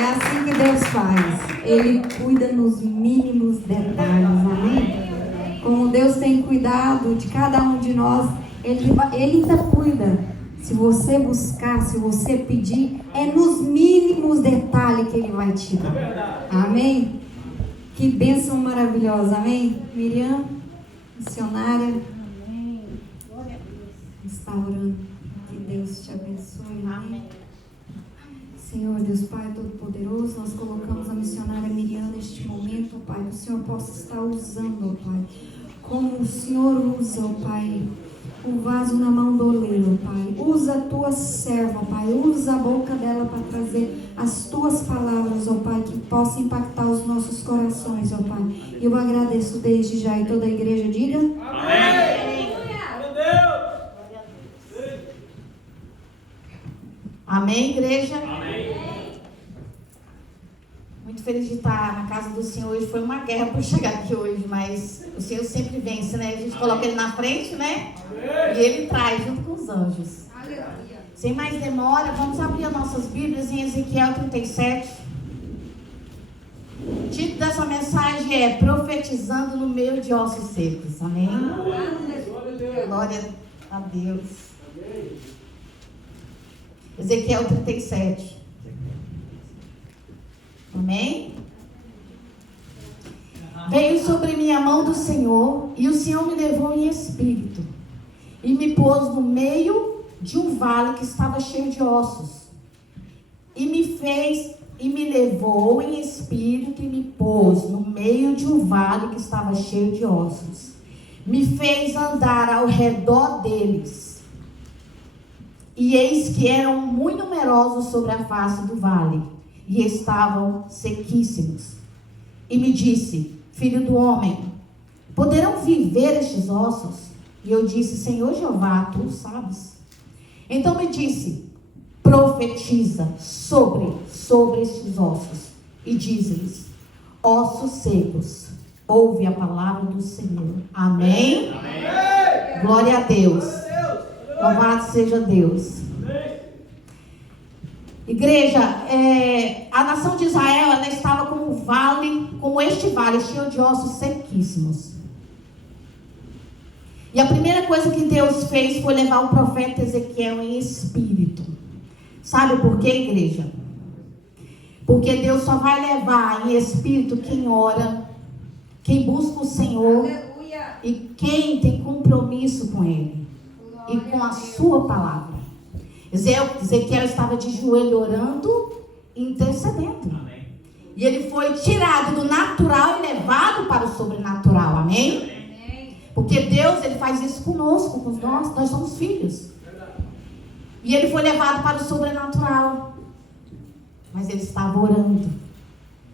É assim que Deus faz. Ele cuida nos mínimos detalhes, amém? Como Deus tem cuidado de cada um de nós, Ele ainda cuida. Se você buscar, se você pedir, é nos mínimos detalhes que Ele vai te dar. Amém? Que bênção maravilhosa, amém? Miriam, missionária, está orando. Que Deus te abençoe, amém? Senhor Deus Pai Todo-Poderoso, nós colocamos a missionária Miriam neste momento, Pai, que o Senhor possa estar usando, Pai, como o Senhor usa, Pai, o vaso na mão do oleiro, Pai. Usa a tua serva, Pai, usa a boca dela para trazer as tuas palavras, ó Pai, que possa impactar os nossos corações, ó Pai. E eu agradeço desde já, e toda a igreja diga amém. Amém, igreja? Amém. Muito feliz de estar na casa do Senhor hoje. Foi uma guerra para chegar aqui hoje, mas o Senhor sempre vence, né? A gente coloca Ele na frente, né? E Ele traz junto com os anjos. aleluia. Sem mais demora, vamos abrir as nossas Bíblias em Ezequiel 37. O título dessa mensagem é Profetizando no meio de ossos secos. Amém? Glória a Deus. Ezequiel 37. Amém? Veio sobre mim a mão do Senhor, e o Senhor me levou em espírito, e me pôs no meio de um vale que estava cheio de ossos, e me levou em espírito, e me pôs no meio de um vale que estava cheio de ossos, me fez andar ao redor deles, e eis que eram muito numerosos sobre a face do vale, e estavam sequíssimos. E me disse: filho do homem, poderão viver estes ossos? E eu disse: Senhor Jeová, tu sabes. Então me disse: profetiza sobre estes ossos, e diz-lhes: ossos secos, ouve a palavra do Senhor. Amém? Amém. Glória a Deus. Louvado seja Deus. Igreja, a nação de Israel, ela estava como um vale, como este vale, cheio de ossos sequíssimos. E a primeira coisa que Deus fez foi levar o profeta Ezequiel em espírito. Sabe por quê, igreja? Porque Deus só vai levar em espírito quem ora, quem busca o Senhor, Aleluia. e quem tem compromisso com Ele e com a sua palavra. Ezequiel estava de joelho orando e intercedendo. Amém. E ele foi tirado do natural e levado para o sobrenatural. Amém? Amém. Porque Deus, Ele faz isso conosco, com nós somos filhos. E ele foi levado para o sobrenatural. Mas ele estava orando.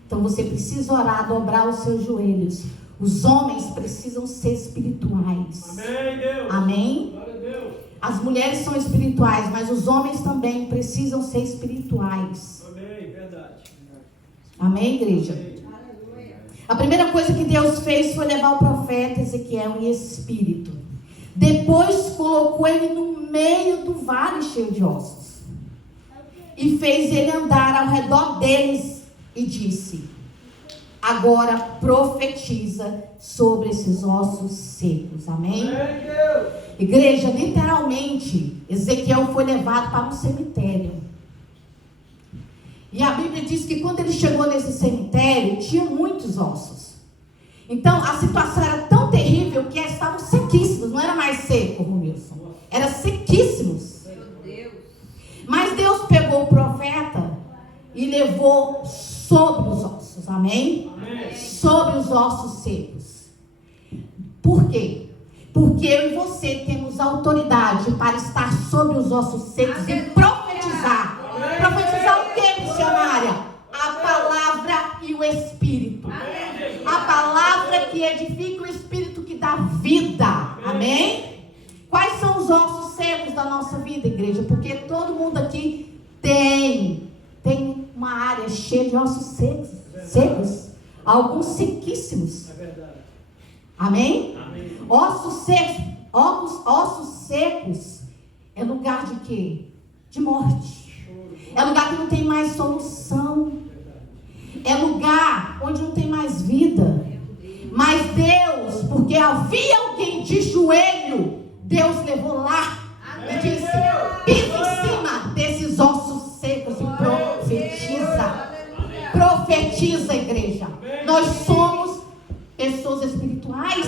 Então você precisa orar, dobrar os seus joelhos. Os homens precisam ser espirituais. Amém, Deus. Amém? Glória a Deus. As mulheres são espirituais, mas os homens também precisam ser espirituais. Amém, verdade. Amém, igreja? Aleluia. A primeira coisa que Deus fez foi levar o profeta Ezequiel em espírito. Depois colocou ele no meio do vale cheio de ossos. E fez ele andar ao redor deles e disse: agora profetiza sobre esses ossos secos. Amém? Amém, Deus. Igreja, literalmente, Ezequiel foi levado para um cemitério. E a Bíblia diz que quando ele chegou nesse cemitério, tinha muitos ossos. Então, a situação era tão terrível que eles estavam sequíssimos. Não era mais seco, Wilson. Era sequíssimos. Meu Deus. Mas Deus pegou o profeta e levou sobre os ossos. Amém? Amém. Sobre os ossos secos. Por quê? Porque eu e você temos autoridade para estar sobre os ossos secos e profetizar. Amém. Profetizar o que, missionária? A palavra e o Espírito. A palavra que edifica, o Espírito que dá vida. Amém? Quais são os ossos secos da nossa vida, igreja? Porque todo mundo aqui tem uma área cheia de ossos secos. Alguns sequíssimos. É verdade. Amém? Amém. Ossos secos é lugar de quê? De morte. É lugar que não tem mais solução. lugar onde não tem mais vida. Mas Deus, porque havia alguém de joelho, Deus levou lá e disse: pisa em cima desses ossos secos e profetiza. Profetiza, igreja. Nós somos pessoas espirituais.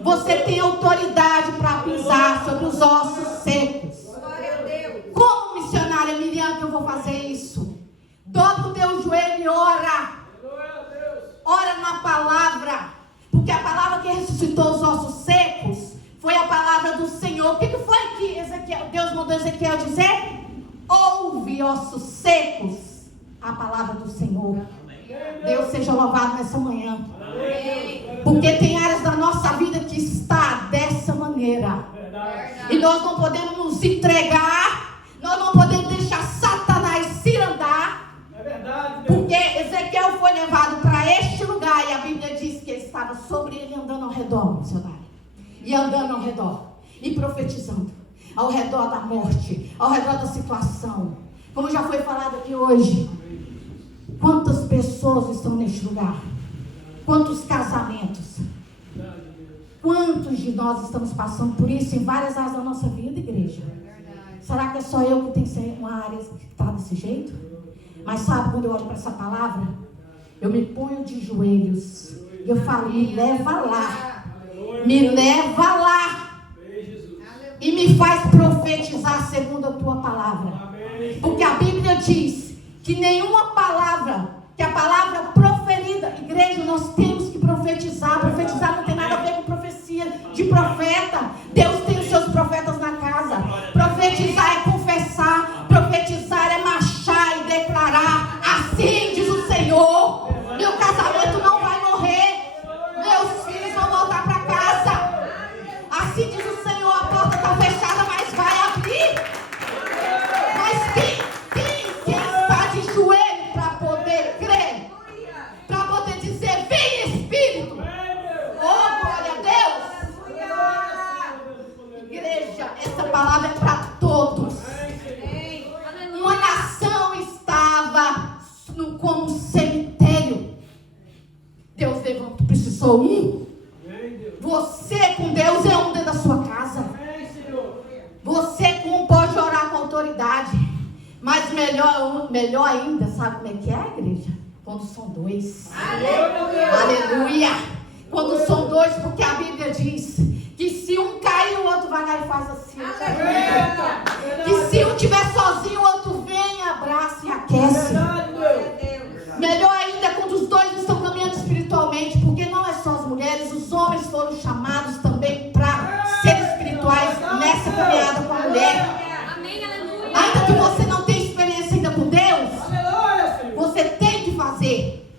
Você tem autoridade para pisar sobre os ossos secos. Como missionária Miriam que eu vou fazer isso? Dobra o teu joelho e ora. Ora na palavra. Porque a palavra que ressuscitou os ossos secos foi a palavra do Senhor. O que foi que Deus mandou Ezequiel dizer? Ouve, ossos secos, a palavra do Senhor. Deus seja louvado nessa manhã. Porque tem áreas da nossa vida que está dessa maneira. E nós não podemos nos entregar. Nós não podemos deixar Satanás se andar. Porque Ezequiel foi levado para este lugar. E a Bíblia diz que ele estava sobre ele andando ao redor, missionário. E andando ao redor. E profetizando. Ao redor da morte. Ao redor da situação. Como já foi falado aqui hoje. Quantas pessoas estão neste lugar? Quantos casamentos? Quantos de nós estamos passando por isso em várias áreas da nossa vida, igreja? Será que é só eu que tenho que ser uma área que está desse jeito? Mas sabe, quando eu olho para essa palavra, eu me ponho de joelhos e eu falo: me leva lá. Me leva lá. E me faz profetizar segundo a tua palavra. Porque a Bíblia diz que nenhuma palavra, que a palavra proferida, igreja, nós temos que profetizar. Profetizar não tem nada a ver com profecia de profeta. Deus tem os seus profetas na casa. Profetizar é confessar. Profetizar é marchar e declarar: assim diz o Senhor, meu casamento não vai morrer, meus filhos vão voltar para casa. Assim diz o Senhor, a porta está fechada, mas vai abrir. Mas quem está de joelho para poder crer, para poder dizer: vem Espírito. Oh, glória a Deus. Igreja, essa palavra é para todos. Uma nação estava como um cemitério. Deus levantou, precisou um. Você com Deus é um dentro da sua casa. Você com um pode orar com autoridade. Mas melhor ainda, sabe como é que é, igreja? Quando são dois. Aleluia. Quando são dois, porque a Bíblia diz que se um cair, o outro vai lá e faz assim. Que se um estiver sozinho, o outro vem, abraça e aquece. Melhor ainda quando os dois estão caminhando espiritualmente, porque não é só as mulheres, os homens foram chamados também para ser espirituais nessa caminhada com a mulher. Ainda que você não tenha experiência ainda com Deus, você tem que fazer,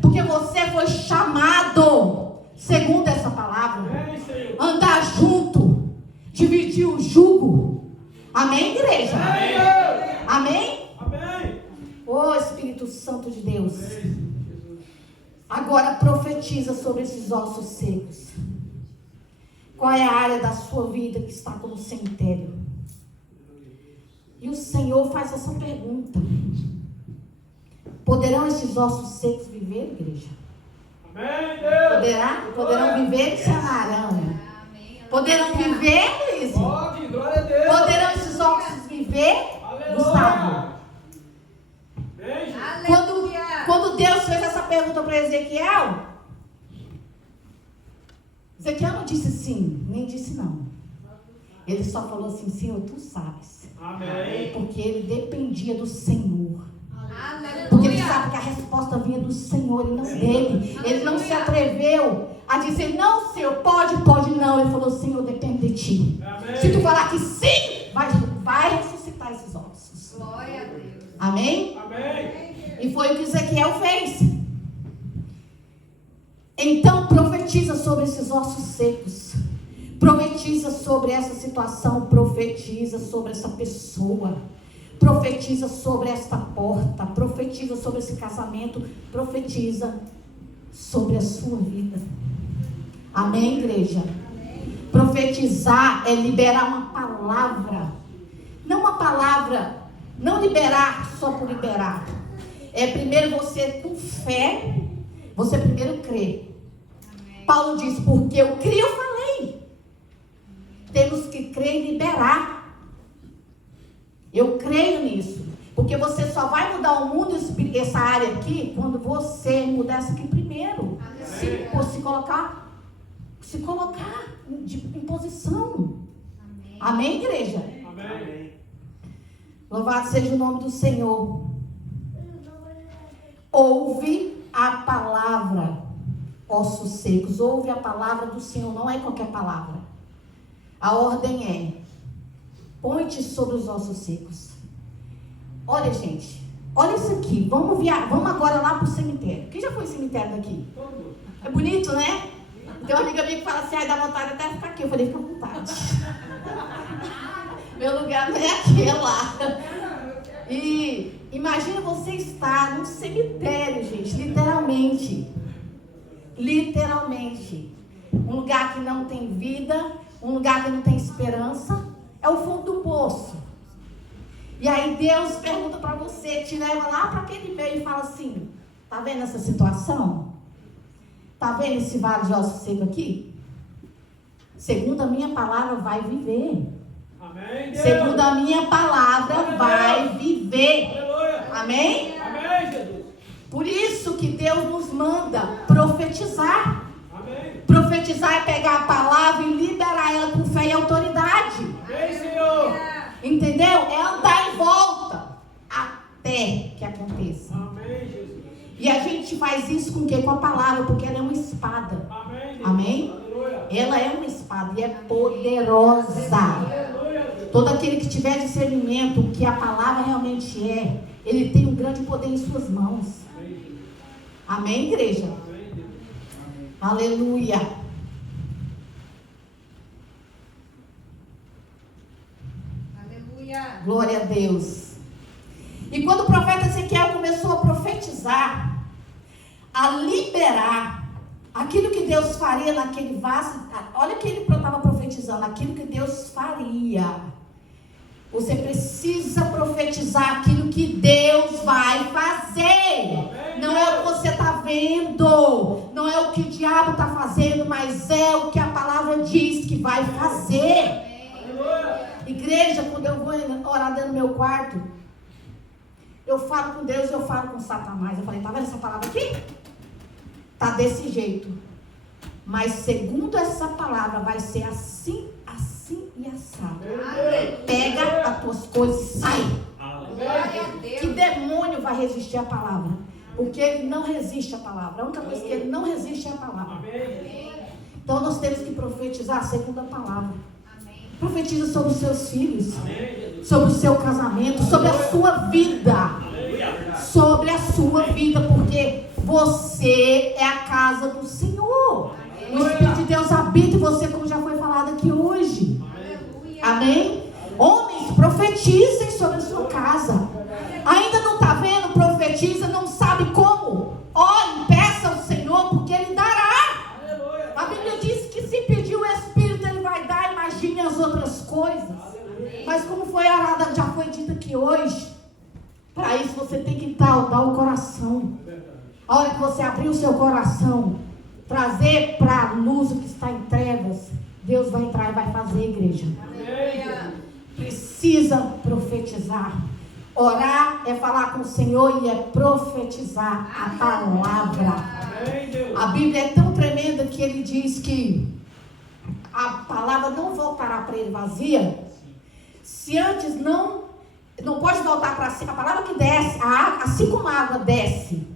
porque você foi chamado, segundo essa palavra, andar junto, dividir o jugo. Amém, igreja? Amém? Ô Espírito Santo de Deus. Agora profetiza sobre esses ossos secos. Qual é a área da sua vida que está como cemitério? E o Senhor faz essa pergunta: poderão esses ossos secos viver, igreja? Poderão viver, missionário? Poderão viver, Luiz? Poderão esses ossos viver, Gustavo? Quando Deus fez essa pergunta para Ezequiel, Ezequiel não disse sim, nem disse não. Ele só falou assim: Senhor, tu sabes. Amém. Porque ele dependia do Senhor. Porque ele sabe que a resposta vinha do Senhor e não dele. Ele não se atreveu a dizer: não, Senhor, pode não. Ele falou: Senhor, depende de ti. Amém. Se tu falar que sim, vai ressuscitar esses ossos. Glória a Deus. Amém? Amém. E foi o que Ezequiel fez. Então profetiza sobre esses ossos secos. Profetiza sobre essa situação. Profetiza sobre essa pessoa. Profetiza sobre esta porta. Profetiza sobre esse casamento. Profetiza sobre a sua vida. Amém, igreja? Amém. Profetizar é liberar uma palavra. Não uma palavra, não liberar só por liberar. primeiro você com fé, você primeiro crê. Paulo diz, porque eu criei, eu falei. Temos que crer e liberar. Eu creio nisso. Porque você só vai mudar o mundo, essa área aqui, quando você mudar essa aqui primeiro. Se colocar em posição. Amém, igreja? Amém. Louvado seja o nome do Senhor. Ouve a palavra, ossos secos. Ouve a palavra do Senhor, não é qualquer palavra. A ordem é: põe-te sobre os ossos secos. Olha, gente, olha isso aqui. Vamos agora lá para o cemitério. Quem já foi no cemitério daqui? É bonito, né? Tem uma amiga minha que fala assim, ai, dá vontade até ficar aqui. Eu falei, fica à vontade. Meu lugar não é aqui, é lá. E imagina você estar num cemitério, gente, literalmente. Literalmente. Um lugar que não tem vida, um lugar que não tem esperança. É o fundo do poço. E aí Deus pergunta para você, te leva lá para aquele meio e fala assim, tá vendo essa situação? Tá vendo esse vale de ossos seco aqui? Segundo a minha palavra, vai viver. Amém, Deus. Segundo a minha palavra, Amém, vai Deus. viver. Aleluia. Amém? Amém, Jesus. Por isso que Deus nos manda profetizar. Amém. Profetizar é pegar a palavra e liberar ela com fé e autoridade. Amém, Senhor. Entendeu? É andar em volta até que aconteça. Amém, Jesus. E a gente faz isso com o quê? Com a palavra, porque ela é uma espada. Amém, Deus. Amém? Aleluia. Ela é uma espada e é poderosa. Aleluia, Deus. Todo aquele que tiver discernimento, o que a palavra realmente é, ele tem um grande poder em suas mãos. Amém, Jesus. Amém, igreja? Amém, Deus. Aleluia. Glória a Deus. E quando o profeta Ezequiel começou a profetizar, a liberar aquilo que Deus faria naquele vaso, olha que ele estava profetizando, aquilo que Deus faria. Você precisa profetizar aquilo que Deus vai fazer. Não é o que você está vendo, não é o que o diabo está fazendo, mas é o que a palavra diz que vai fazer. Igreja, quando eu vou orar dentro do meu quarto, eu falo com Deus e eu falo com Satanás. Eu falei, tá vendo essa palavra aqui? Tá desse jeito. Mas segundo essa palavra vai ser assim, assim e assado. Pega as tuas coisas e sai. Que demônio vai resistir à palavra? Porque ele não resiste à palavra. A única coisa que ele não resiste é a palavra. Então nós temos que profetizar segundo a palavra. Profetiza sobre os seus filhos, sobre o seu casamento, sobre a sua vida. Sobre a sua vida, porque você é a casa do Senhor. O Espírito de Deus habita em você, como já foi falado aqui hoje. Amém? Homens, profetizem sobre a sua casa. Ainda não está vendo? Profetiza, não sabe como? Ore, peça ao Senhor, porque Ele dará. A Bíblia diz que se pedir o Espírito, Ele vai dar. Imagine as outras coisas. Mas como foi orada, já foi dito aqui hoje, para isso você tem que dar o coração. A hora que você abrir o seu coração, trazer para a luz o que está em trevas, Deus vai entrar e vai fazer, igreja. Precisa profetizar. Orar é falar com o Senhor e é profetizar a palavra. A Bíblia é tão tremenda que ele diz que a palavra não voltará para ele vazia. Se antes não pode voltar para cima. A palavra que desce, assim como a água desce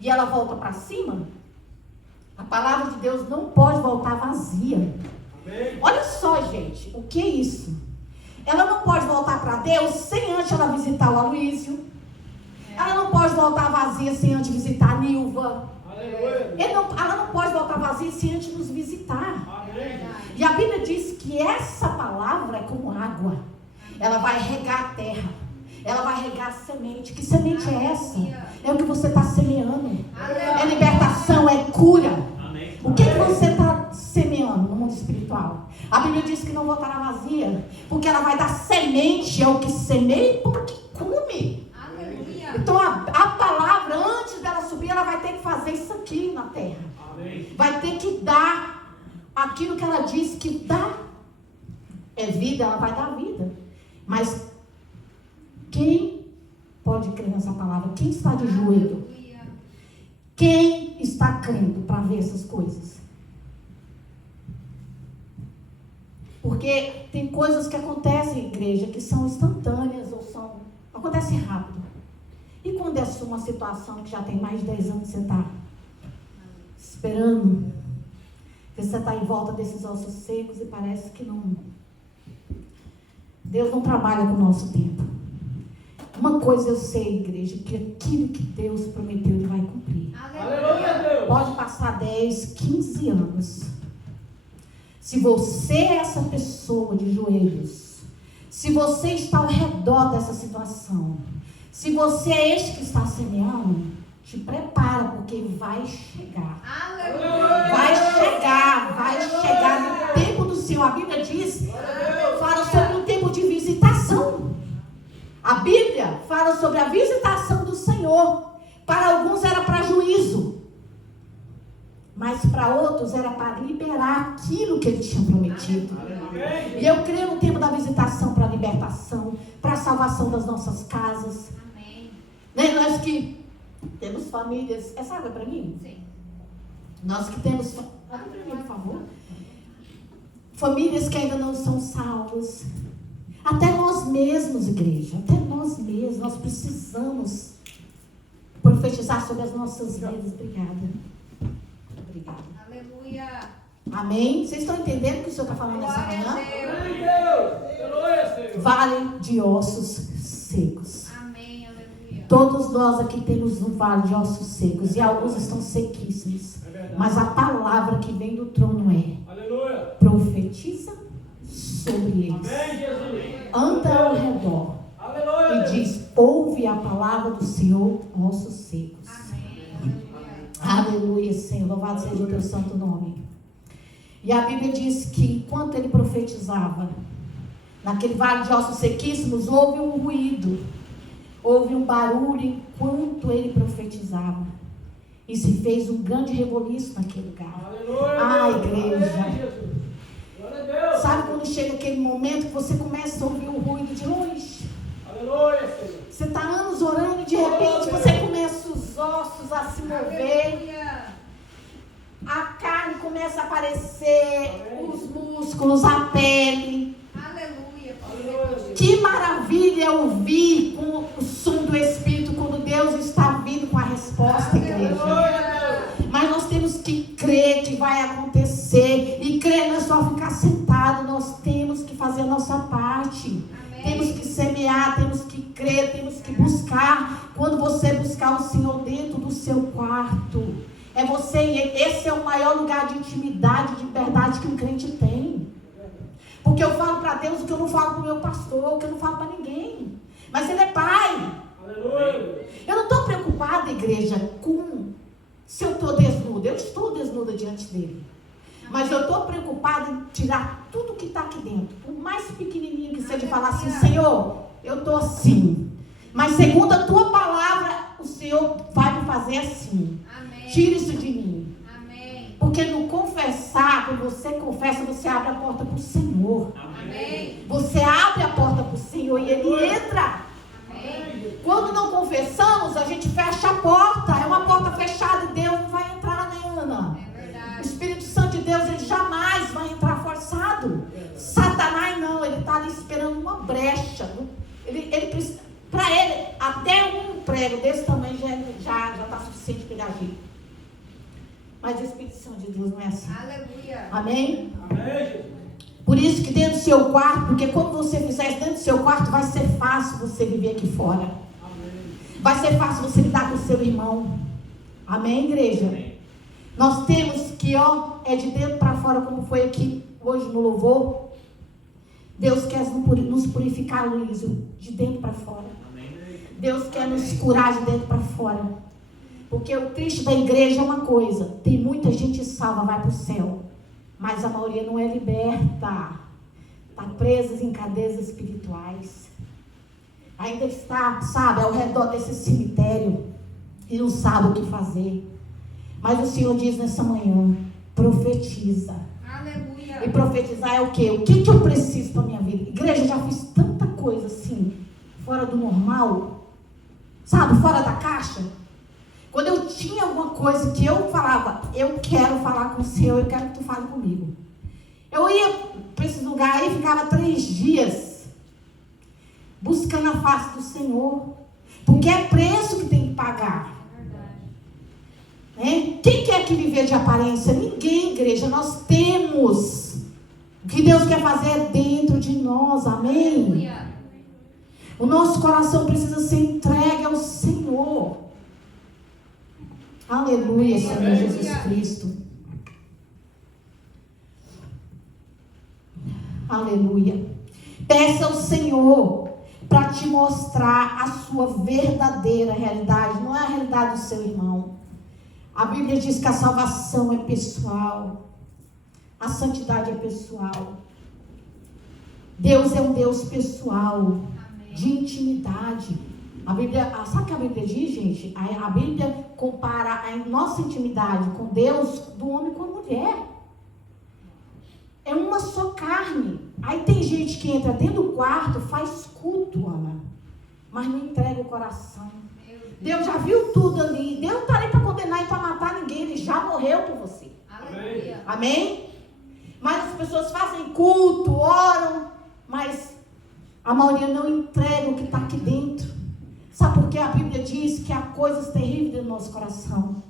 e ela volta para cima, a palavra de Deus não pode voltar vazia. Amém. Olha só, gente, o que é isso? Ela não pode voltar para Deus sem antes ela visitar o Aloísio. Ela não pode voltar vazia sem antes visitar a Nilva. Ela não pode voltar vazia sem antes nos visitar. Amém. E a Bíblia diz que essa palavra é como água. Ela vai regar a terra. Ela vai regar a semente. Que semente é essa? É o que você está semeando. É libertação, é cura. O que você está semeando no mundo espiritual? A Bíblia diz que não voltará vazia, porque ela vai dar semente ao que semeia e para o que come. Então a palavra Amém. Vai ter que dar aquilo que ela disse que dá. É vida, ela vai dar vida. Mas quem pode crer nessa palavra? Quem está de joelho? Quem está crendo para ver essas coisas? Porque tem coisas que acontecem, igreja, que são instantâneas ou acontecem rápido. E quando é uma situação que já tem mais de 10 anos que você está esperando, que você está em volta desses ossos secos e parece que não... Deus não trabalha com o nosso tempo. Uma coisa eu sei, igreja, que aquilo que Deus prometeu, Ele vai cumprir. Aleluia, Deus. Pode passar 10, 15 anos. Se você é essa pessoa de joelhos, se você está ao redor dessa situação, se você é este que está semeando, te prepara, porque vai chegar. Vai chegar no tempo do Senhor. A Bíblia diz, fala sobre o tempo de visitação. A Bíblia fala sobre a visitação do Senhor. Para alguns era para juízo, mas para outros era para liberar aquilo que Ele tinha prometido. Amém. E eu creio no tempo da visitação para a libertação, para a salvação das nossas casas. Né? Nós que temos famílias... Essa água é para mim? Sim. Nós que temos... Abre para mim, por favor. Famílias que ainda não são salvas. Até nós mesmos, igreja. Até nós mesmos. Nós precisamos profetizar sobre as nossas vidas. Obrigada. Obrigada. Aleluia. Amém? Vocês estão entendendo o que o Senhor está falando nessa Glória a manhã? Deus. Amém, Deus. Aleluia, Senhor. Vale de ossos secos. Amém. Aleluia. Todos nós aqui temos um vale de ossos secos. E alguns estão sequíssimos. É verdade. Mas a palavra que vem do trono é: Aleluia. profetiza sobre eles. Amém, Jesus. Anda ao redor Aleluia. e diz: ouve a palavra do Senhor, ossos secos. Amém. Aleluia. Aleluia, Senhor. Louvado seja o teu santo nome. E a Bíblia diz que enquanto ele profetizava, naquele vale de ossos sequíssimos, houve um ruído, houve um barulho enquanto ele profetizava. E se fez um grande reboliço naquele lugar. Aleluia. Ah, igreja. Amém, Jesus. Glória a Deus. Sabe quando chega aquele momento que você começa a ouvir o ruído de longe? Aleluia, Senhor. Você está anos orando e de repente você começa os ossos a se mover. Aleluia. A carne começa a aparecer, os músculos, a pele. Aleluia. Aleluia. Que maravilha ouvir com o som do Espírito quando Deus está vindo com a resposta, igreja. Aleluia. Mas nós temos que crer que vai acontecer. E crer não é só ficar sentado, nós temos que fazer a nossa parte. Amém. Temos que semear, temos que crer, temos que buscar. Quando você buscar o Senhor dentro do seu quarto, é você, esse é o maior lugar de intimidade, de verdade que um crente tem. Porque eu falo para Deus o que eu não falo para o meu pastor, o que eu não falo para ninguém. Mas Ele é Pai. Aleluia. Eu não estou preocupada, igreja, com se eu estou desnuda. Eu estou desnuda diante dEle. Mas eu estou preocupada em tirar tudo que está aqui dentro. Por mais pequenininho que seja, de falar assim: Senhor, eu estou assim. Mas segundo a Tua palavra, o Senhor vai me fazer assim. Amém. Tira isso de mim. Amém. Porque no confessar, quando você confessa, você abre a porta para o Senhor. Amém. Você abre a porta para o Senhor e Ele entra. Amém. Quando não confessamos, a gente fecha a porta. É uma porta fechada e Deus não vai entrar, né, Ana? É O verdade. Espírito Santo de Deus, ele jamais vai entrar forçado. Satanás não, ele está ali esperando uma brecha. Para ele, até um prego desse tamanho já está suficiente para ele agir. Mas o Espírito Santo de Deus não é assim. Aleluia. Amém? Amém, Jesus. Por isso que dentro do seu quarto, porque quando você fizer isso dentro do seu quarto, vai ser fácil você viver aqui fora. Amém. Vai ser fácil você lidar com o seu irmão. Amém, igreja? Amém. Nós temos que, é de dentro para fora, como foi aqui hoje no louvor. Deus quer nos purificar, Luiz, de dentro para fora. Amém. Deus quer nos curar de dentro para fora. Porque o triste da igreja é uma coisa: tem muita gente salva, vai para o céu, mas a maioria não é liberta. Está presa em cadeias espirituais. Ainda está, sabe, ao redor desse cemitério e não sabe o que fazer. Mas o Senhor diz nessa manhã, profetiza. Aleluia. E profetizar é o quê? O que eu preciso para a minha vida? Igreja, eu já fiz tanta coisa assim, fora do normal, sabe, fora da caixa. Quando eu tinha alguma coisa que eu falava, eu quero falar com o Senhor, eu quero que tu fale comigo. Eu ia para esse lugar e ficava 3 dias buscando a face do Senhor. Porque é preço que tem que pagar. Né? Quem quer que viver de aparência? Ninguém, igreja. Nós temos. O que Deus quer fazer é dentro de nós. Amém? Aleluia. O nosso coração precisa ser entregue ao Senhor. Aleluia, Senhor Aleluia. Jesus Cristo. Aleluia. Peça ao Senhor para te mostrar a sua verdadeira realidade. Não é a realidade do seu irmão. A Bíblia diz que a salvação é pessoal. A santidade é pessoal. Deus é um Deus pessoal. Amém. De intimidade. A Bíblia, sabe o que a Bíblia diz, gente? A Bíblia compara a nossa intimidade com Deus do homem com a mulher. É uma só carne. Aí tem gente que entra dentro do quarto, faz culto, Ana, mas não entrega o coração. Deus já viu tudo ali. Deus não está nem para condenar e para matar ninguém. Ele já morreu por você. Aleluia. Amém? Mas as pessoas fazem culto, oram, mas a maioria não entrega o que está aqui dentro. Sabe por quê? A Bíblia diz que há coisas terríveis no nosso coração.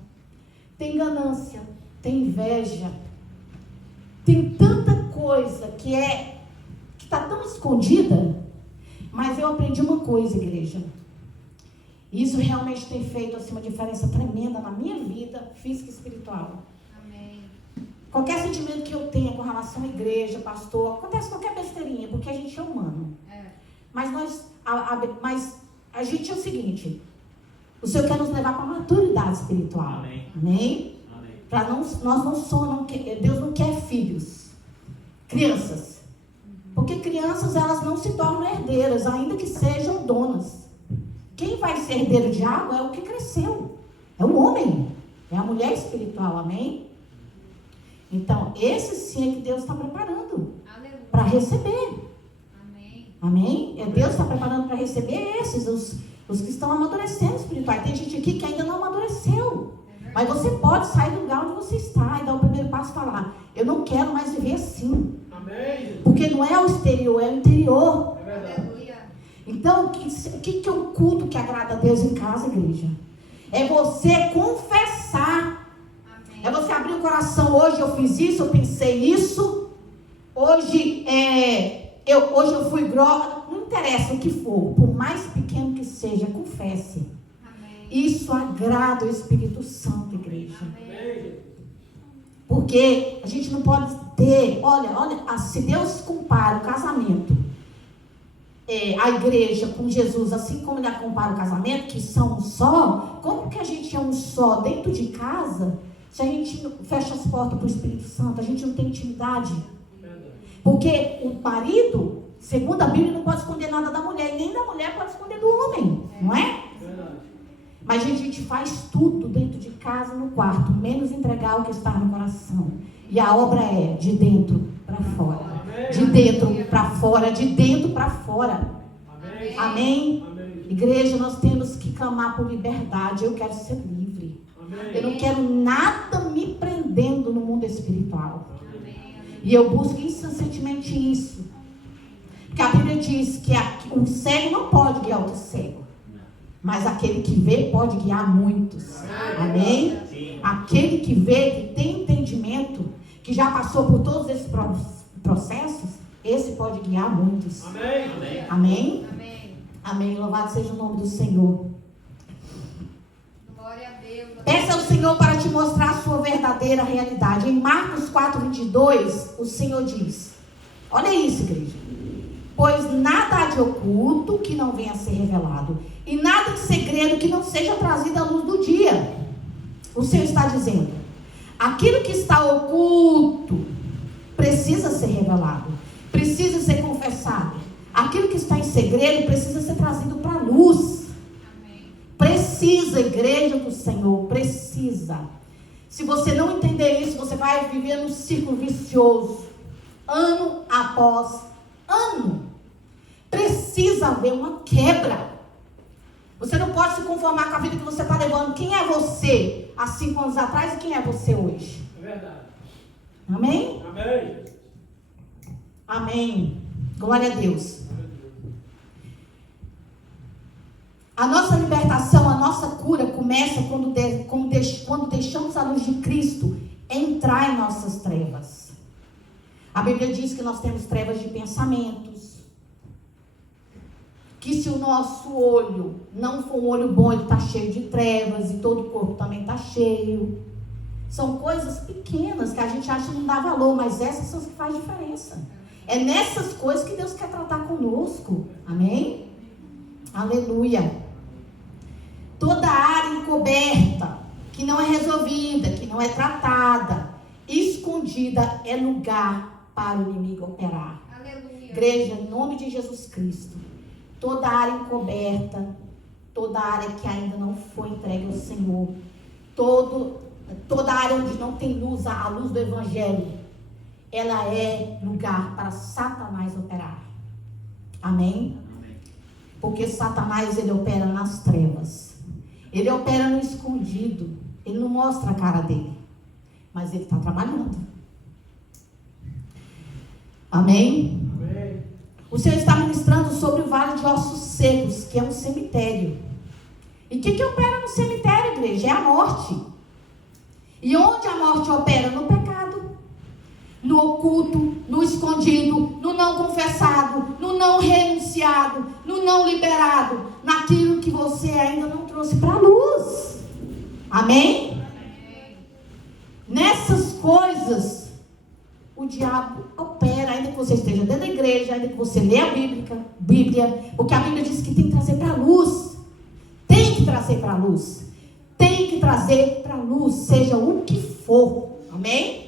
Tem ganância, tem inveja, tem tanta coisa que está tão escondida. Mas eu aprendi uma coisa, igreja. Isso realmente tem feito assim, uma diferença tremenda na minha vida física e espiritual. Amém. Qualquer sentimento que eu tenha com relação à igreja, pastor, acontece qualquer besteirinha, porque a gente é humano. Mas a gente é o seguinte: o Senhor quer nos levar para a maturidade espiritual. Amém. Amém? Amém. Deus não quer filhos, crianças. Porque crianças, elas não se tornam herdeiras, ainda que sejam donas. Quem vai ser herdeiro de algo é o que cresceu. É o homem, é a mulher espiritual, amém? Então, esse sim é que Deus está preparando para receber. Amém. Amém? Deus está preparando para receber esses, os que estão amadurecendo espirituais. Tem gente aqui que ainda não amadureceu. Mas você pode sair do lugar onde você está e dar o primeiro passo e falar: eu não quero mais viver assim. Amém. Porque não é o exterior, é o interior. É verdade. Aleluia. Então, o que é o culto que agrada a Deus em casa, igreja? É você confessar. Amém. É você abrir o coração. Hoje eu fiz isso, eu pensei isso. Hoje eu fui grossa. Não interessa o que for, por mais pequeno que seja, confesse. Amém. Isso agrada o Espírito Santo, igreja. Amém. Porque a gente não pode ter... Olha, se Deus compara o casamento, a igreja com Jesus, assim como ele compara o casamento, que são um só, como que a gente é um só dentro de casa, se a gente fecha as portas para o Espírito Santo, a gente não tem intimidade? Porque o marido, segundo a Bíblia, não pode esconder nada da mulher, e nem da mulher pode esconder do homem, não é? Verdade. Mas a gente faz tudo dentro de casa, no quarto, menos entregar o que está no coração. E a obra é de dentro para fora. De dentro para fora, de dentro para fora. Amém. Amém? Amém. Igreja, nós temos que clamar por liberdade. Eu quero ser livre. Eu não quero nada me prendendo no mundo espiritual. E eu busco incessantemente isso. Porque a Bíblia diz que um cego não pode guiar outro cego. Mas aquele que vê pode guiar muitos. Amém? Sim. Aquele que vê, que tem entendimento, que já passou por todos esses processos, esse pode guiar muitos. Amém. Amém? Amém. Amém. Louvado seja o nome do Senhor. Glória a Deus. Peça ao Senhor para te mostrar a sua verdadeira realidade. Em Marcos 4:22, o Senhor diz: olha isso, igreja. Pois nada há de oculto que não venha a ser revelado, e nada de segredo que não seja trazido à luz do dia. O Senhor está dizendo: aquilo que está oculto precisa ser revelado, precisa ser confessado. Aquilo que está em segredo precisa ser trazido para a luz. Amém. Precisa, igreja do Senhor, precisa. Se você não entender isso, você vai viver num ciclo vicioso, ano após ano. Precisa haver uma quebra. Você não pode se conformar com a vida que você está levando. Quem é você há 5 anos atrás e quem é você hoje? É verdade. Amém? Amém. Amém. Glória a Deus. A nossa libertação, a nossa cura começa quando deixamos a luz de Cristo entrar em nossas trevas. A Bíblia diz que nós temos trevas de pensamentos. Que se o nosso olho não for um olho bom, ele está cheio de trevas e todo o corpo também está cheio. São coisas pequenas que a gente acha que não dá valor, mas essas são as que fazem diferença. É nessas coisas que Deus quer tratar conosco. Amém? Aleluia. Toda área encoberta, que não é resolvida, que não é tratada, escondida, é lugar para o inimigo operar. Aleluia. Igreja, em nome de Jesus Cristo, toda área encoberta, toda área que ainda não foi entregue ao Senhor, toda área onde não tem luz, a luz do Evangelho, ela é lugar para Satanás operar. Amém? Porque Satanás, ele opera nas trevas. Ele opera no escondido. Ele não mostra a cara dele. Mas ele está trabalhando. Amém? Amém. O Senhor está ministrando sobre o Vale de Ossos Secos, que é um cemitério. E o que opera no cemitério, igreja? É a morte. E onde a morte opera? No pecado. No oculto, no escondido, no não confessado, no não renunciado, no não liberado, naquilo que você ainda não trouxe para a luz. Amém? Amém. Nessas coisas, o diabo opera, ainda que você esteja dentro da igreja, ainda que você lê a Bíblia, porque a Bíblia diz que tem que trazer para a luz. Tem que trazer para a luz. Tem que trazer para a luz, seja o que for. Amém?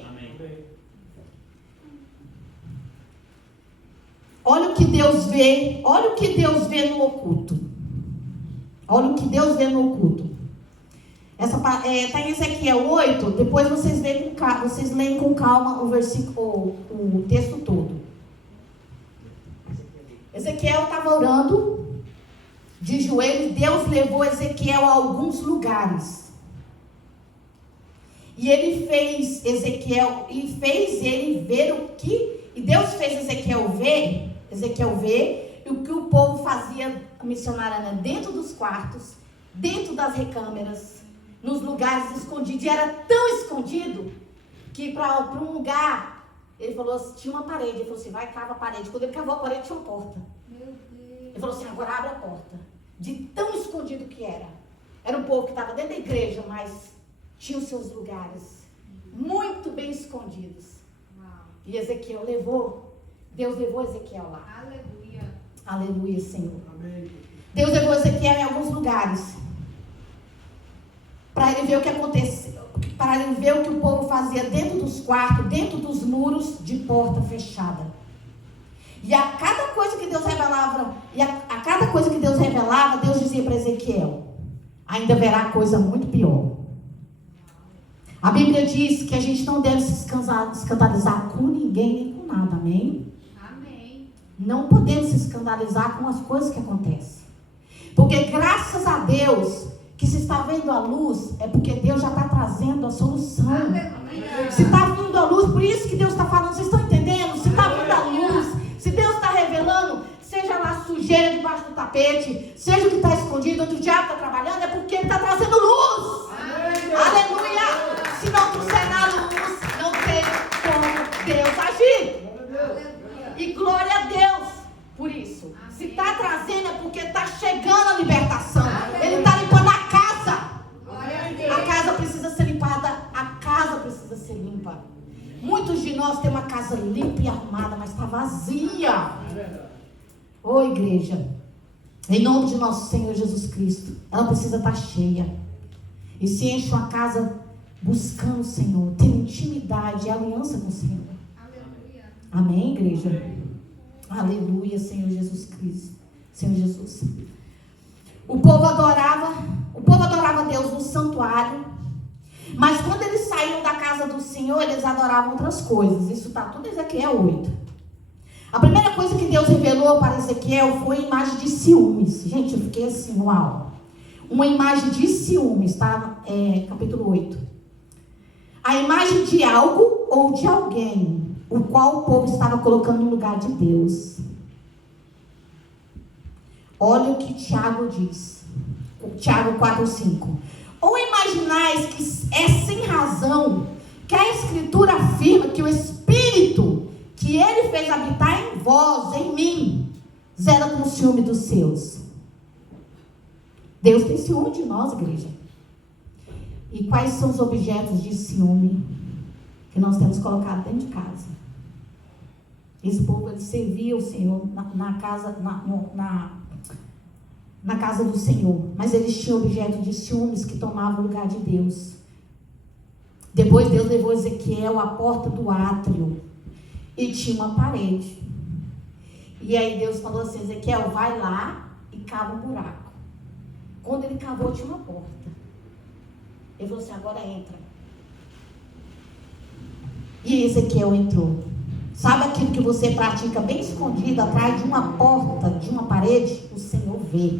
Olha o que Deus vê, olha o que Deus vê no oculto. Olha o que Deus vê no oculto. Está em Ezequiel 8, depois vocês leem com calma o versículo, o texto todo. Ezequiel estava orando de joelhos, Deus levou Ezequiel a alguns lugares. E ele fez Ezequiel, e fez ele ver o que, e Deus fez Ezequiel ver o que o povo fazia, a missionária, dentro dos quartos, dentro das recâmeras, nos lugares escondidos. E era tão escondido que para um lugar, ele falou, tinha uma parede, ele falou assim, vai, cava a parede. Quando ele cavou a parede, tinha uma porta. Meu Deus. Ele falou assim, agora abre a porta. De tão escondido que era. Era um povo que estava dentro da igreja, mas tinha os seus lugares muito bem escondidos. Uau. E Deus levou Ezequiel lá. Aleluia. Aleluia, Senhor. Amém. Deus levou Ezequiel em alguns lugares. Para ele ver o que aconteceu. Para ele ver o que o povo fazia dentro dos quartos, dentro dos muros de porta fechada. E a cada coisa que Deus revelava, Deus dizia para Ezequiel, ainda haverá coisa muito pior. A Bíblia diz que a gente não deve se escandalizar com ninguém nem com nada, amém? Amém. Não podemos se escandalizar com as coisas que acontecem. Porque graças a Deus, que se está vendo a luz, é porque Deus já está trazendo a solução. Aleluia. Se está vindo a luz, por isso que Deus está falando, vocês estão entendendo? Se está vindo a luz, se Deus está revelando, seja lá sujeira debaixo do tapete, seja o que está escondido, onde o diabo está trabalhando, é porque ele está trazendo luz. Aleluia! Se não puser na luz, não tem como Deus agir. Aleluia. E glória a Deus por isso. Se está trazendo é porque está chegando a libertação. Ele está limpando a casa. A casa precisa ser limpada. A casa precisa ser limpa. Muitos de nós têm uma casa limpa e arrumada, mas está vazia. Ô igreja, em nome de nosso Senhor Jesus Cristo, ela precisa estar cheia. E se enche uma casa buscando o Senhor, tendo intimidade e aliança com o Senhor. Aleluia. Amém, igreja? Aleluia, Senhor Jesus Cristo. Senhor Jesus. O povo adorava Deus no santuário. Mas quando eles saíram da casa do Senhor, eles adoravam outras coisas. Isso está tudo em Ezequiel 8. A primeira coisa que Deus revelou para Ezequiel foi a imagem de ciúmes. Gente, eu fiquei assim, uau. Uma imagem de ciúmes, tá? Capítulo 8. A imagem de algo ou de alguém, o qual o povo estava colocando no lugar de Deus. Olha o que Tiago diz. Tiago 4:5. Ou imaginais que é sem razão que a Escritura afirma que o Espírito que Ele fez habitar em vós, em mim, zela com o ciúme dos seus. Deus tem ciúme de nós, igreja. E quais são os objetos de ciúme que nós temos colocado dentro de casa? Esse povo, ele servia o Senhor na casa do Senhor, mas eles tinham objeto de ciúmes que tomavam o lugar de Deus. Depois Deus levou Ezequiel à porta do átrio e tinha uma parede. E aí Deus falou assim: Ezequiel, vai lá e cava um buraco. Quando ele cavou, tinha uma porta. Ele falou assim: agora entra. E Ezequiel entrou. Sabe aquilo que você pratica bem escondido, atrás de uma porta, de uma parede? O Senhor vê.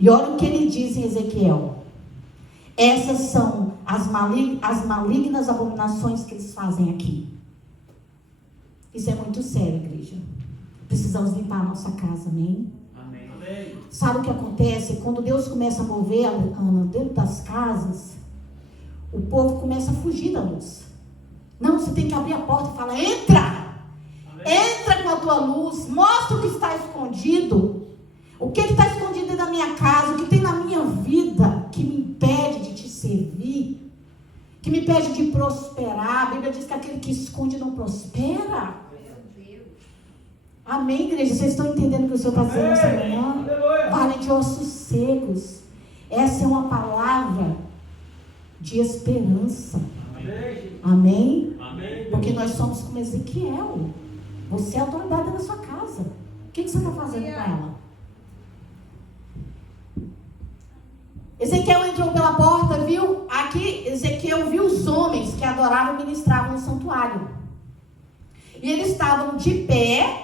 E olha o que ele diz em Ezequiel: essas são as malignas abominações que eles fazem aqui. Isso é muito sério, igreja. Precisamos limpar a nossa casa, amém? Amém. Sabe o que acontece? Quando Deus começa a mover, Ana, dentro das casas, o povo começa a fugir da luz. Não, você tem que abrir a porta e falar: entra! Amém. Entra com a tua luz, mostra o que está escondido. O que está escondido dentro da minha casa, o que tem na minha vida, que me impede de te servir, que me impede de prosperar. A Bíblia diz que aquele que esconde não prospera. Amém, igreja? Vocês estão entendendo o que o Senhor está dizendo essa manhã? Vale de ossos secos. Essa é uma palavra de esperança. Amém? Amém. Porque nós somos como Ezequiel. Você é a autoridade da sua casa. O que você está fazendo com ela? Ezequiel entrou pela porta, viu? Aqui, Ezequiel viu os homens que adoravam e ministravam no santuário. E eles estavam de pé,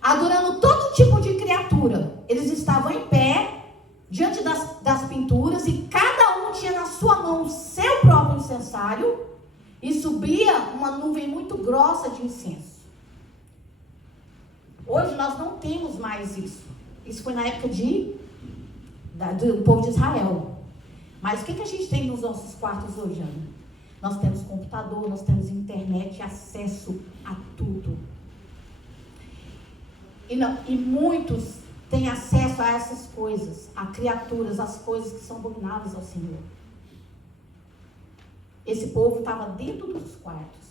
adorando todo tipo de criatura. Eles estavam em pé, diante das pinturas, e cada um tinha na sua mão o seu próprio incensário, e subia uma nuvem muito grossa de incenso. Hoje nós não temos mais isso. Isso foi na época do povo de Israel. Mas o que a gente tem nos nossos quartos hoje, Ana? Nós temos computador, nós temos internet, acesso a tudo. E muitos têm acesso a essas coisas, a criaturas, as coisas que são abomináveis ao Senhor. Esse povo estava dentro dos quartos,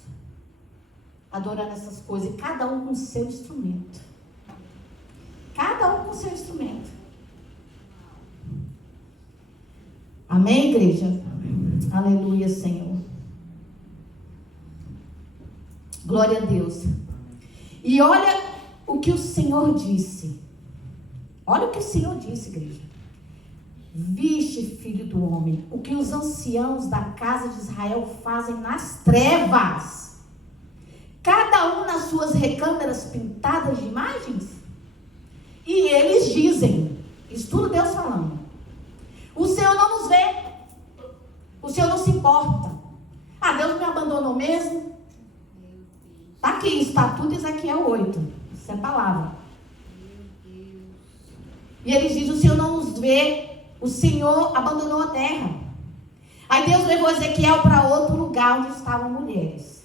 adorando essas coisas, e cada um com o seu instrumento. Cada um com o seu instrumento. Amém, igreja? Amém. Aleluia, Senhor. Glória a Deus. E olha o que o Senhor disse. Olha o que o Senhor disse, igreja. Viste, filho do homem, o que os anciãos da casa de Israel fazem nas trevas, cada um nas suas recâmaras pintadas de imagens. E eles dizem, isso tudo Deus falando: o Senhor não nos vê, o Senhor não se importa. Ah, Deus me abandonou mesmo? Está aqui, está tudo Ezequiel 8. Isso é palavra. E eles dizem: o Senhor não nos vê, o Senhor abandonou a terra. Aí Deus levou Ezequiel para outro lugar onde estavam mulheres.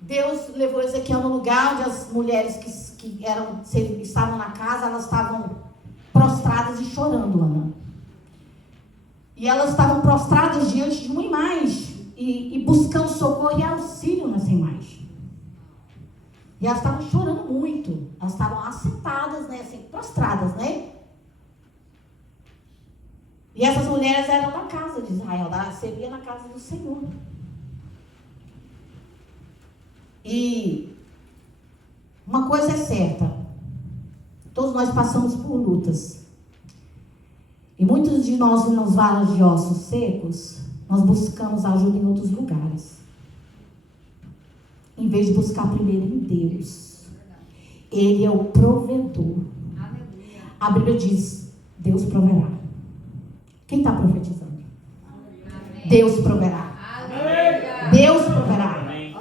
Deus levou Ezequiel no lugar onde as mulheres que estavam na casa, elas estavam prostradas e chorando, Ana. E elas estavam prostradas diante de uma imagem e buscando socorro e auxílio nessa imagem. E elas estavam chorando muito. Elas estavam assentadas, né, assim, prostradas, né? E essas mulheres eram da casa de Israel, elas serviam na casa do Senhor. E uma coisa é certa: todos nós passamos por lutas. E muitos de nós nos valas de ossos secos, nós buscamos ajuda em outros lugares. Em vez de buscar primeiro em Deus. Ele é o provedor. Aleluia. A Bíblia diz, Deus proverá. Quem está profetizando? Amém. Deus proverá. Aleluia. Deus proverá. Amém.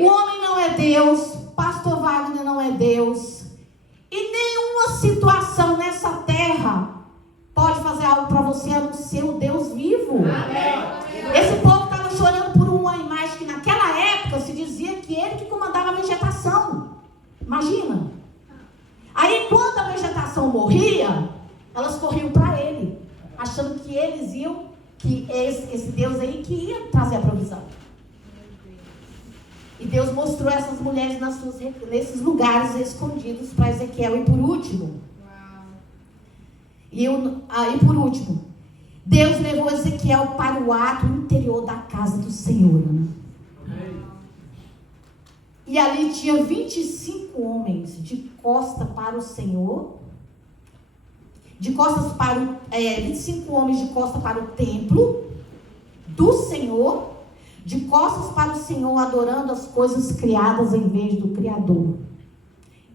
O homem não é Deus, pastor Wagner não é Deus. E nenhuma situação nessa terra pode fazer algo para você a não ser o Deus vivo. Esse povo estava chorando por uma imagem que naquela época se dizia que ele que comandava a vegetação. Imagina. Aí quando a vegetação morria, elas corriam para ele, achando que eles iam, que esse Deus aí que ia trazer a provisão. E Deus mostrou essas mulheres nesses lugares escondidos para Ezequiel. E por último, por último, Deus levou Ezequiel para o ato interior da casa do Senhor. E ali tinha 25 homens de costa para o Senhor. 25 homens de costa para o templo do Senhor. De costas para o Senhor, adorando as coisas criadas em vez do Criador.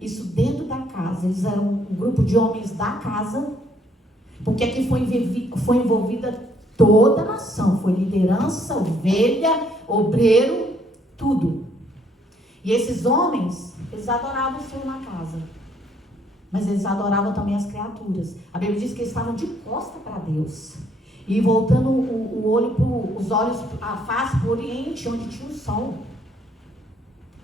Isso dentro da casa. Eles eram um grupo de homens da casa. Porque aqui foi envolvida toda a nação. Foi liderança, ovelha, obreiro, tudo. E esses homens, eles adoravam o Senhor na casa. Mas eles adoravam também as criaturas. A Bíblia diz que eles estavam de costa para Deus. E voltando os olhos, a face para o oriente, onde tinha o sol.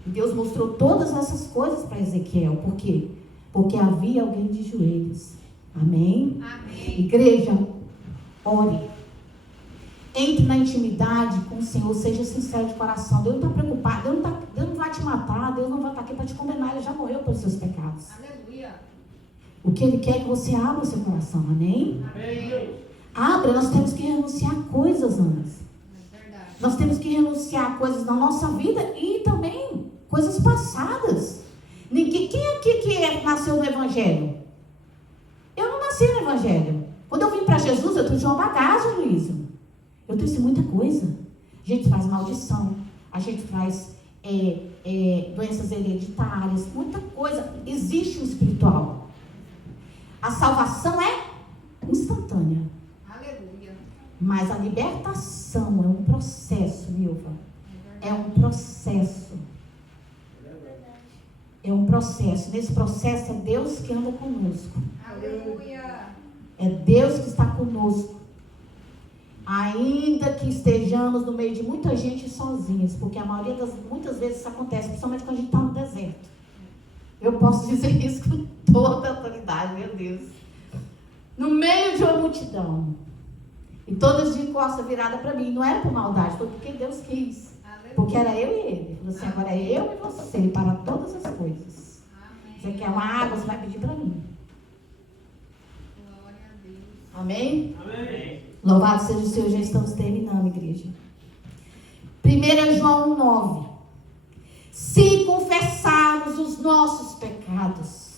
E Deus mostrou todas essas coisas para Ezequiel. Por quê? Porque havia alguém de joelhos. Amém? Amém. Igreja, ore. Entre na intimidade com o Senhor, seja sincero de coração. Deus não está preocupado, Deus não vai te matar, Deus não vai estar aqui para te condenar, Ele já morreu pelos seus pecados. Aleluia. O que Ele quer é que você abra o seu coração, amém? Amém. Abra, nós temos que renunciar a coisas antes. É verdade. Nós temos que renunciar a coisas na nossa vida e também coisas passadas. Quem aqui que nasceu no Evangelho? Eu não nasci no Evangelho. Quando eu vim para Jesus, eu trouxe uma bagagem, Luísa. Eu trouxe muita coisa. A gente traz maldição, a gente traz doenças hereditárias, muita coisa. Existe o espiritual. A salvação é instantânea. Aleluia. Mas a libertação é um processo, Milva. É um processo. É um processo. Nesse processo é Deus que anda conosco. Aleluia. É Deus que está conosco. Ainda que estejamos no meio de muita gente sozinhos, porque a maioria muitas vezes isso acontece, principalmente quando a gente está no deserto. Eu posso dizer isso com toda a autoridade, meu Deus. No meio de uma multidão. E todas de costa virada para mim. Não era por maldade, foi porque Deus quis. Aleluia. Porque era eu e ele. Ele falou assim, agora é eu e você para todas as coisas. Amém. Você quer uma água, você vai pedir para mim. Glória a Deus. Amém? Amém. Louvado seja o Senhor, já estamos terminando, igreja. 1 João 9. Se confessarmos os nossos pecados,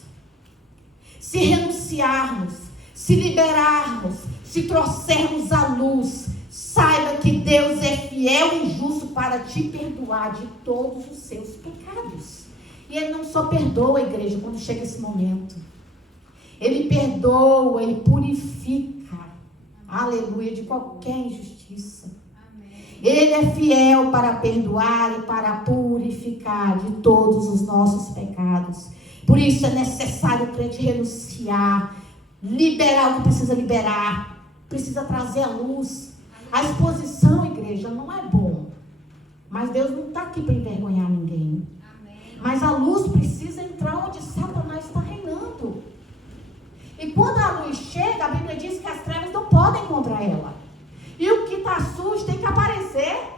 se renunciarmos, se liberarmos, se trouxermos à luz, saiba que Deus é fiel e justo para te perdoar de todos os seus pecados. E Ele não só perdoa, igreja, quando chega esse momento. Ele perdoa, Ele purifica. Aleluia, de qualquer injustiça. Amém. Ele é fiel para perdoar e para purificar de todos os nossos pecados. Por isso é necessário o crente renunciar, liberar o que precisa liberar, precisa trazer a luz. A exposição, igreja, não é bom, mas Deus não está aqui para envergonhar ninguém. Amém. Mas a luz precisa entrar onde Satanás está reinando. E quando a luz chega, a Bíblia diz que as trevas não podem contra ela. E o que está sujo tem que aparecer.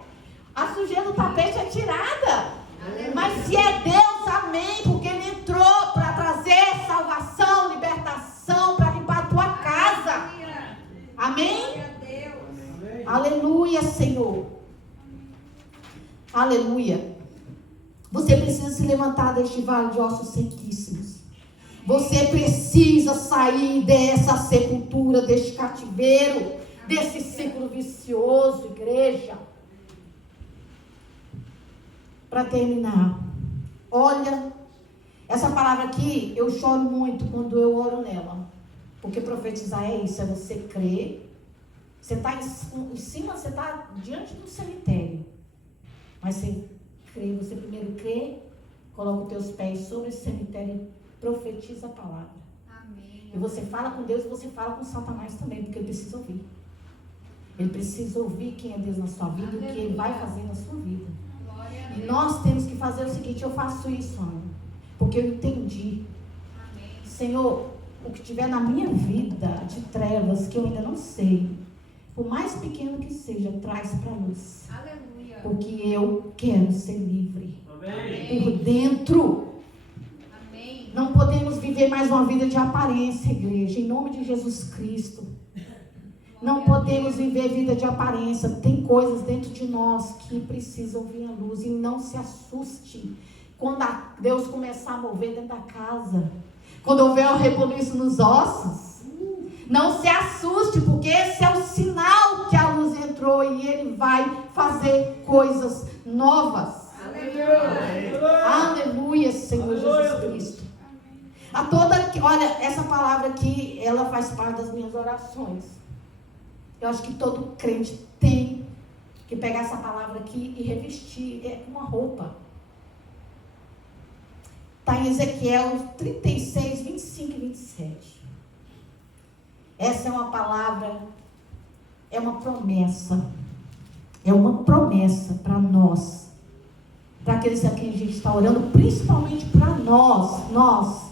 A sujeira do tapete é tirada. Aleluia. Mas se é Deus, amém, porque Ele entrou para trazer salvação, libertação, para limpar a tua casa. Aleluia. Amém? Glória a Deus. Aleluia, Senhor. Aleluia. Você precisa se levantar deste vale de ossos sequíssimos. Você precisa sair dessa sepultura, deste cativeiro, desse ciclo vicioso, igreja. para terminar. Olha, essa palavra aqui, eu choro muito quando eu oro nela. Porque profetizar é isso, é você crer. Você está em cima, você está diante do cemitério. Mas você crê, você primeiro crê, coloca os teus pés sobre esse cemitério e profetiza a palavra. Amém. E você fala com Deus e você fala com Satanás também, porque ele precisa ouvir. Ele precisa ouvir quem é Deus na sua vida e o que Ele vai fazer na sua vida. Glória a E Deus. nós temos que fazer o seguinte, eu faço isso, Ana, porque eu entendi. Amém. Senhor, o que tiver na minha vida de trevas, que eu ainda não sei, por mais pequeno que seja, traz para a luz. Aleluia. Porque eu quero ser livre. Amém. Por dentro. Amém. Não podemos viver mais uma vida de aparência, igreja, em nome de Jesus Cristo. Não podemos viver vida de aparência. Tem coisas dentro de nós que precisam vir à luz. E não se assuste quando Deus começar a mover dentro da casa. Quando houver o reboliço nos ossos. Não se assuste, porque esse é o sinal que a luz entrou e Ele vai fazer coisas novas. Aleluia. Aleluia, Senhor Jesus Cristo. Olha, essa palavra aqui, ela faz parte das minhas orações. Eu acho que todo crente tem que pegar essa palavra aqui e revestir uma roupa. Está em Ezequiel 36, 25 e 27. Essa é uma palavra, é uma promessa. É uma promessa para nós. Para aqueles a quem a gente está orando, principalmente para nós.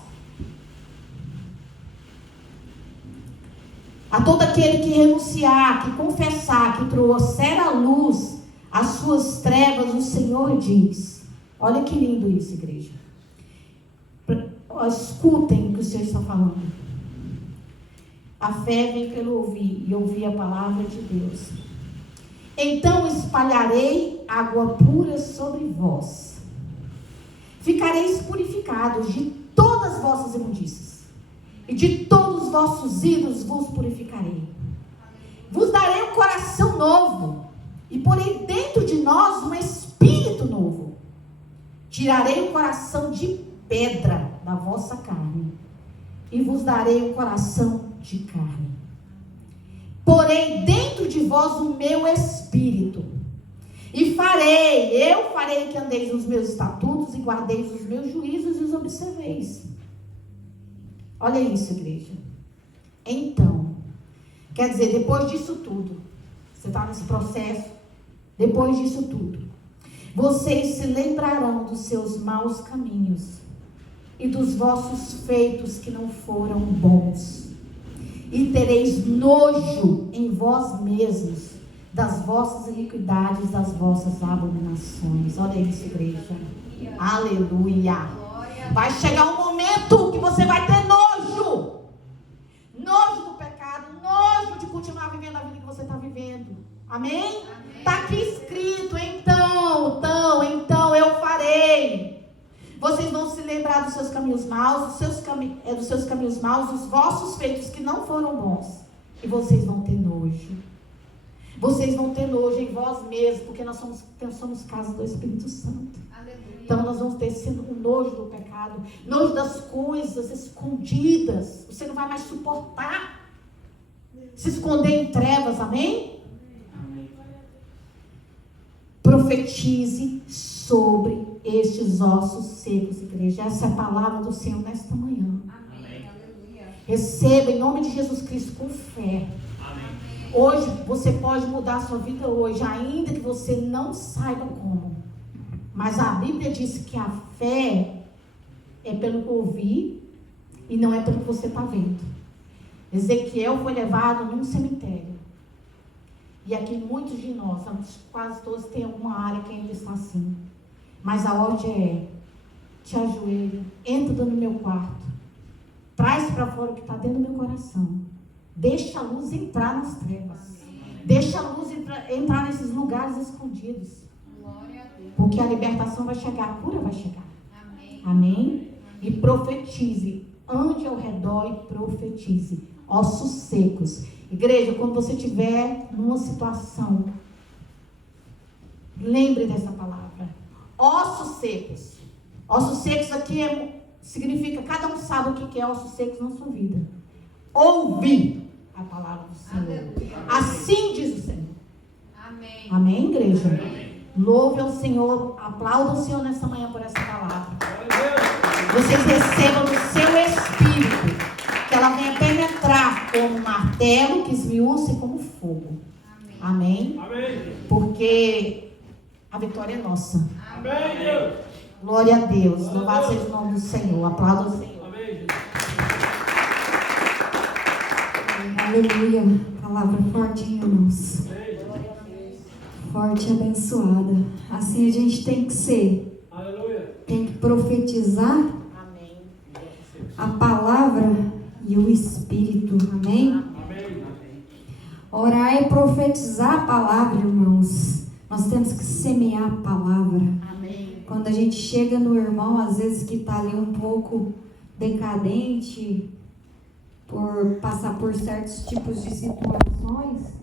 A todo aquele que renunciar, que confessar, que trouxer à luz as suas trevas, o Senhor diz. Olha que lindo isso, igreja. Escutem o que o Senhor está falando. A fé vem pelo ouvir, e ouvir a palavra de Deus. Então espalharei água pura sobre vós. Ficareis purificados de todas as vossas imundícias. E de todos os vossos ídolos vos purificarei. Vos darei um coração novo. E porei dentro de nós um espírito novo. Tirarei o coração de pedra da vossa carne. E vos darei um coração de carne. Porei dentro de vós o meu espírito. E eu farei que andeis nos meus estatutos e guardeis os meus juízos e os observeis. Olha isso, igreja. Então, quer dizer, depois disso tudo, você está nesse processo, depois disso tudo, vocês se lembrarão dos seus maus caminhos e dos vossos feitos que não foram bons. E tereis nojo em vós mesmos das vossas iniquidades, das vossas abominações. Olha isso, igreja. Aleluia. Vai chegar um momento que você vai ter nojo. Nojo do pecado, nojo de continuar vivendo a vida que você está vivendo. Amém? Está aqui escrito, então eu farei. Vocês vão se lembrar dos seus caminhos maus, dos seus caminhos maus, dos vossos feitos que não foram bons. E vocês vão ter nojo. Vocês vão ter nojo em vós mesmos, porque nós somos casa do Espírito Santo. Aleluia. Então nós vamos ter um nojo do pecado, nojo das coisas escondidas. Você não vai mais suportar se esconder em trevas, amém? Profetize sobre estes ossos secos, igreja. Essa é a palavra do Senhor nesta manhã. Amém. Aleluia. Receba em nome de Jesus Cristo com fé. Amém. Hoje você pode mudar a sua vida hoje, ainda que você não saiba como. Mas a Bíblia diz que a fé é pelo que ouvir e não é pelo que você está vendo. Ezequiel foi levado num cemitério. E aqui muitos de nós, quase todos, tem alguma área que ainda está assim. Mas a ordem é: te ajoelha, entra no meu quarto, traz para fora o que está dentro do meu coração. Deixa a luz entrar nas trevas. Deixa a luz entrar nesses lugares escondidos. Glória a Deus. Porque a libertação vai chegar, a cura vai chegar. Amém. Amém? E profetize. Ande ao redor e profetize. Ossos secos. Igreja, quando você estiver numa situação, lembre dessa palavra. ossos secos. Ossos secos aqui significa, cada um sabe o que é ossos secos na sua vida. Ouvi a palavra do Senhor. Aleluia. Assim diz o Senhor. Amém. Amém, igreja? Louve ao Senhor, aplauda o Senhor nessa manhã por essa palavra. Vocês recebam no seu espírito, que ela venha penetrar como um martelo, que esmiuça como fogo. Amém? Amém. Porque a vitória é nossa. Amém, Deus. Glória a Deus. Louvado seja o nome do Senhor. Aplauda o Senhor. Amém, Jesus. Aleluia. Palavra forte, irmãos. Forte e abençoada. Assim a gente tem que ser. Aleluia. Tem que profetizar Amém. a palavra e o Espírito. Amém? Amém. Orar e profetizar a palavra, irmãos. Nós temos que semear a palavra. Amém. Quando a gente chega no irmão, às vezes que está ali um pouco decadente, por passar por certos tipos de situações,